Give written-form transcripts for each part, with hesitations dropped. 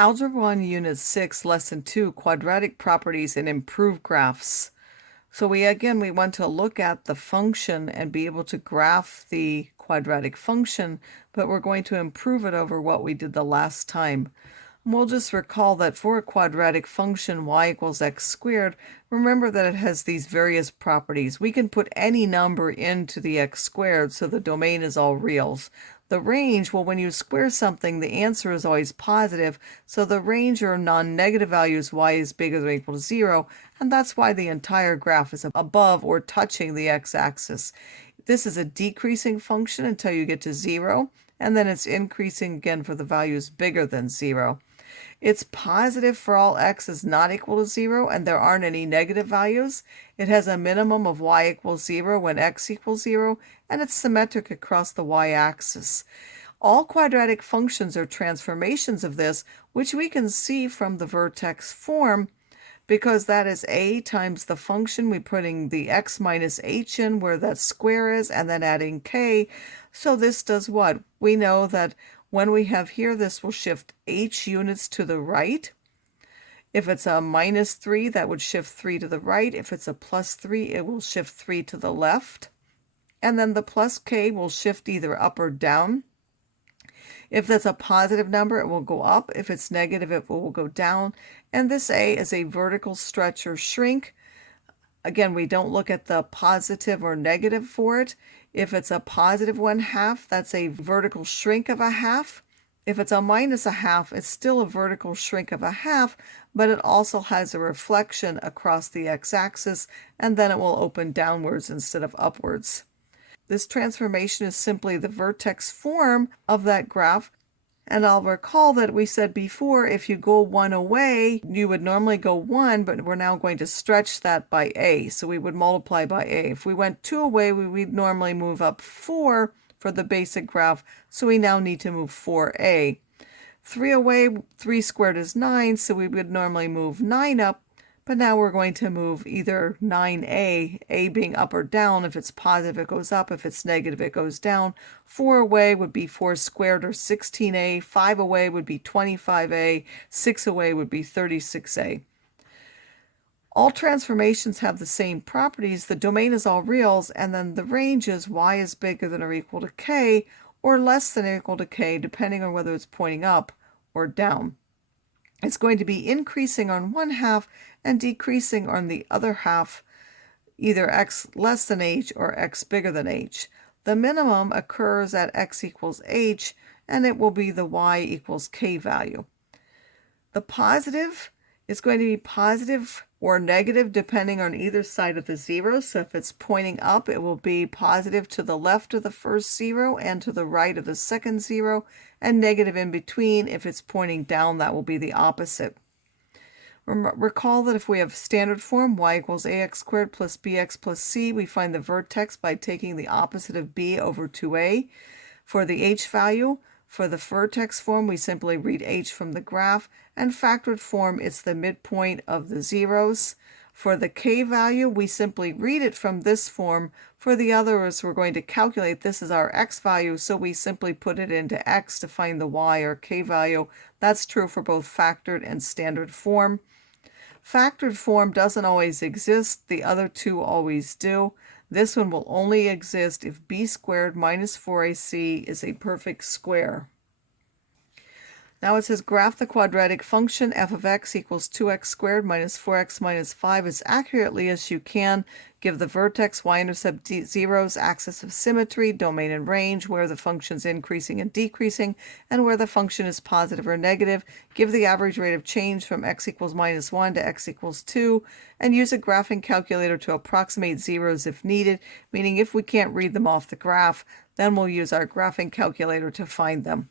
Algebra 1, Unit 6, Lesson 2, Quadratic Properties and Improved Graphs. So we want to look at the function and be able to graph the quadratic function, but we're going to improve it over what we did the last time. And we'll just recall that for a quadratic function, y equals x squared, remember that it has these various properties. We can put any number into the x squared, so the domain is all reals. The range, well, when you square something, the answer is always positive, so the range are non-negative values, y is bigger than or equal to 0, and that's why the entire graph is above or touching the x-axis. This is a decreasing function until you get to 0, and then it's increasing again for the values bigger than 0. It's positive for all x is not equal to 0, and there aren't any negative values. It has a minimum of y equals 0 when x equals 0, and it's symmetric across the y-axis. All quadratic functions are transformations of this, which we can see from the vertex form, because that is a times the function. We're putting the x minus h in where that square is, and then adding k. So this does what? We know that when we have here, this will shift h units to the right. If it's a minus 3, that would shift 3 to the right. If it's a plus 3, it will shift 3 to the left. And then the plus k will shift either up or down. If that's a positive number, it will go up. If it's negative, it will go down. And this a is a vertical stretch or shrink. Again, we don't look at the positive or negative for it. If it's a positive 1/2, that's a vertical shrink of a half. If it's a minus a half, it's still a vertical shrink of a half, but it also has a reflection across the x-axis, and then it will open downwards instead of upwards. This transformation is simply the vertex form of that graph. And I'll recall that we said before, if you go 1 away, you would normally go 1, but we're now going to stretch that by a. So we would multiply by a. If we went 2 away, we'd normally move up 4 for the basic graph. So we now need to move 4a. 3 away, 3 squared is 9, so we would normally move 9 up. But now we're going to move either 9a, a being up or down. If it's positive, it goes up. If it's negative, it goes down. 4 away would be 4 squared or 16a. 5 away would be 25a. 6 away would be 36a. All transformations have the same properties. The domain is all reals, and then the range is y is bigger than or equal to k, or less than or equal to k, depending on whether it's pointing up or down. It's going to be increasing on one half and decreasing on the other half, either x less than h or x bigger than h. The minimum occurs at x equals h, and it will be the y equals k value. The positive is going to be positive or negative depending on either side of the 0. So if it's pointing up, it will be positive to the left of the first 0 and to the right of the second 0, and negative in between. If it's pointing down, that will be the opposite. Recall that if we have standard form, y equals ax squared plus bx plus c, we find the vertex by taking the opposite of b over 2a. For the h value, for the vertex form, we simply read h from the graph, and factored form, it's the midpoint of the zeros. For the k value, we simply read it from this form. For the others, we're going to calculate this is our x value, so we simply put it into x to find the y or k value. That's true for both factored and standard form. Factored form doesn't always exist. The other two always do. This one will only exist if b squared minus 4ac is a perfect square. Now it says graph the quadratic function f of x equals 2x squared minus 4x minus 5 as accurately as you can. Give the vertex, y-intercept, zeros, axis of symmetry, domain and range, where the function is increasing and decreasing, and where the function is positive or negative. Give the average rate of change from x equals minus 1 to x equals 2, and use a graphing calculator to approximate zeros if needed, meaning if we can't read them off the graph, then we'll use our graphing calculator to find them.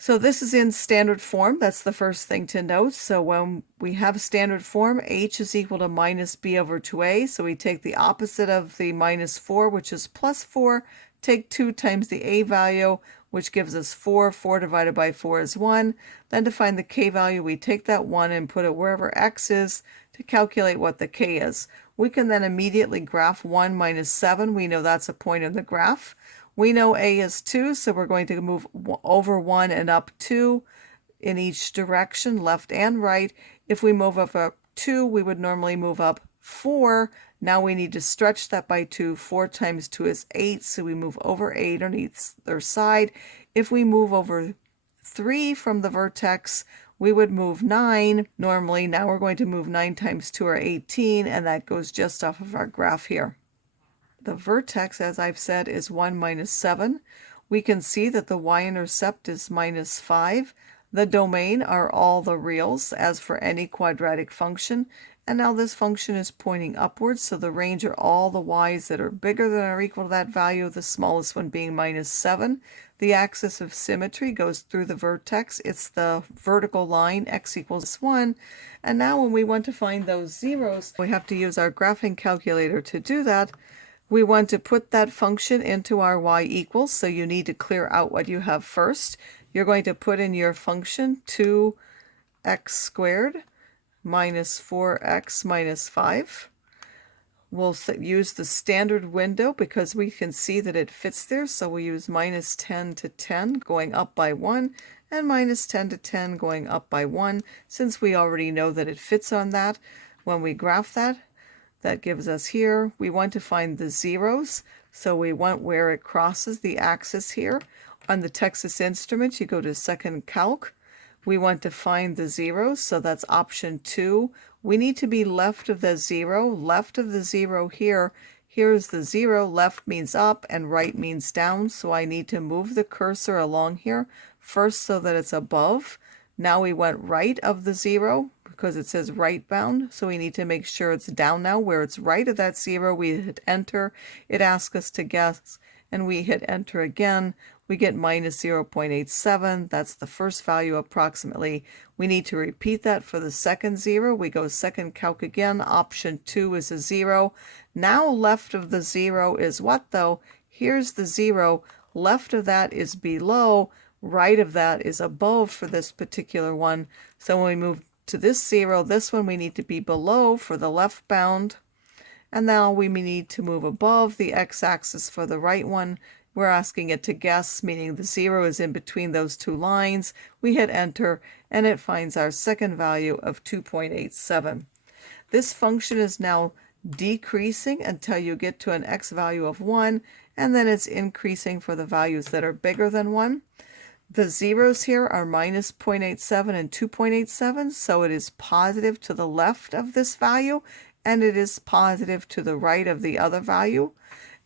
So this is in standard form. That's the first thing to note. So when we have standard form, h is equal to minus b over 2a. So we take the opposite of the minus 4, which is plus 4, take 2 times the a value, which gives us 4. 4 divided by 4 is 1. Then to find the k value, we take that 1 and put it wherever x is to calculate what the k is. We can then immediately graph 1 minus 7. We know that's a point in the graph. We know a is 2, so we're going to move over 1 and up 2. in each direction, left and right. If we move up 2, we would normally move up 4. Now we need to stretch that by 2. 4 times 2 is 8, so we move over 8 on either side. If we move over 3 from the vertex, we would move 9 normally. Now we're going to move 9 times 2 or 18, and that goes just off of our graph here. The vertex, as I've said, is 1 minus 7. We can see that the y-intercept is minus 5. The domain are all the reals, as for any quadratic function. And now this function is pointing upwards, so the range are all the y's that are bigger than or equal to that value, the smallest one being minus 7. The axis of symmetry goes through the vertex. It's the vertical line, x equals 1. And now when we want to find those zeros, we have to use our graphing calculator to do that. We want to put that function into our y equals, so you need to clear out what you have first. You're going to put in your function 2x squared minus 4x minus 5. We'll use the standard window because we can see that it fits there, so we use minus 10 to 10 going up by 1 and minus 10 to 10 going up by 1, since we already know that it fits on that. When we graph that, that gives us here, we want to find the zeros, so we want where it crosses the axis here. On the Texas Instruments, you go to Second Calc. We want to find the zeros, so that's option 2. We need to be left of the 0. Left of the 0 here. Here's the 0. Left means up and right means down, so I need to move the cursor along here first so that it's above. Now we went right of the 0 because it says right bound, so we need to make sure it's down now. Where it's right of that 0, we hit enter. It asks us to guess, and we hit enter again. We get minus 0.87. That's the first value approximately. We need to repeat that for the second 0. We go second calc again. Option 2 is a 0. Now left of the 0 is what though? Here's the 0. Left of that is below. Right of that is above for this particular one. So when we move to this 0, this one we need to be below for the left bound. And now we need to move above the x-axis for the right one. We're asking it to guess, meaning the 0 is in between those two lines. We hit enter, and it finds our second value of 2.87. This function is now decreasing until you get to an x value of 1, and then it's increasing for the values that are bigger than 1. The zeros here are minus 0.87 and 2.87, so it is positive to the left of this value, and it is positive to the right of the other value.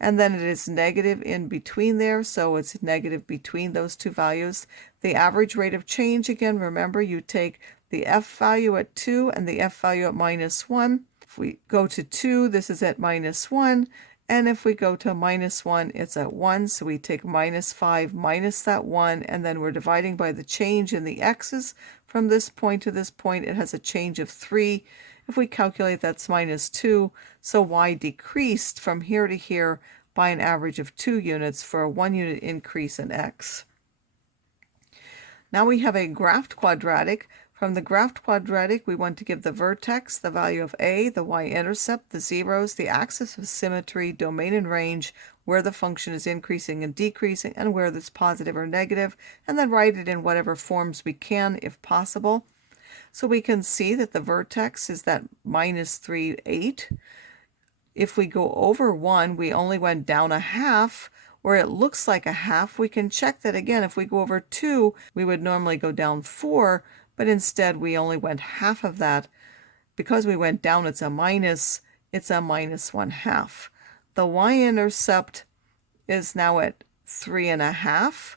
And then it is negative in between there, so it's negative between those two values. The average rate of change, again, remember you take the f value at 2 and the f value at minus 1. If we go to 2, this is at minus 1. And if we go to minus 1, it's at 1. So we take minus 5 minus that 1, and then we're dividing by the change in the x's. From this point to this point, it has a change of 3. If we calculate, that's minus 2. So y decreased from here to here by an average of 2 units for a 1 unit increase in x. Now we have a graphed quadratic. From the graphed quadratic, we want to give the vertex the value of a, the y-intercept, the zeros, the axis of symmetry, domain and range, where the function is increasing and decreasing, and where it's positive or negative, and then write it in whatever forms we can if possible. So we can see that the vertex is that minus 3, 8. If we go over 1, we only went down a half, where it looks like a half. We can check that again. If we go over 2, we would normally go down 4, but instead we only went half of that. Because we went down, it's a minus 1/2. The y-intercept is now at 3.5.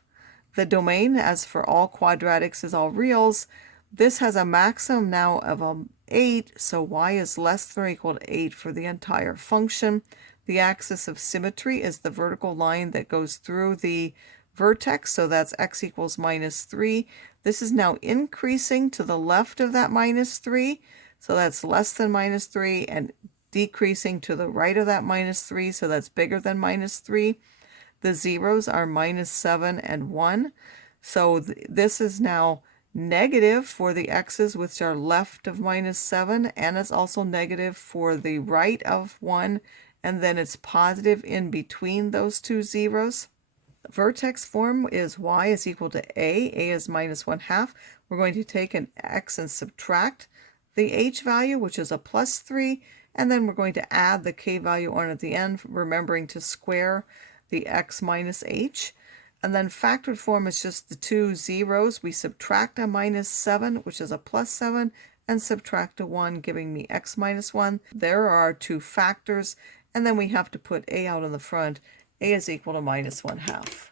The domain, as for all quadratics, is all reals. This has a maximum now of 8, so y is less than or equal to 8 for the entire function. The axis of symmetry is the vertical line that goes through the vertex, so that's x equals minus 3. This is now increasing to the left of that minus 3, so that's less than minus 3, and decreasing to the right of that minus 3, so that's bigger than minus 3. The zeros are minus 7 and 1, so this is now negative for the x's which are left of minus 7, and it's also negative for the right of 1, and then it's positive in between those two zeros. The vertex form is y is equal to a is minus 1/2. we're going to take an x and subtract the h value, which is a plus 3, and then we're going to add the k value on at the end, remembering to square the x minus h. And then factored form is just the two zeros. We subtract a minus 7, which is a plus 7, and subtract a 1, giving me x minus 1. There are our two factors, and then we have to put a out in the front. A is equal to minus 1/2.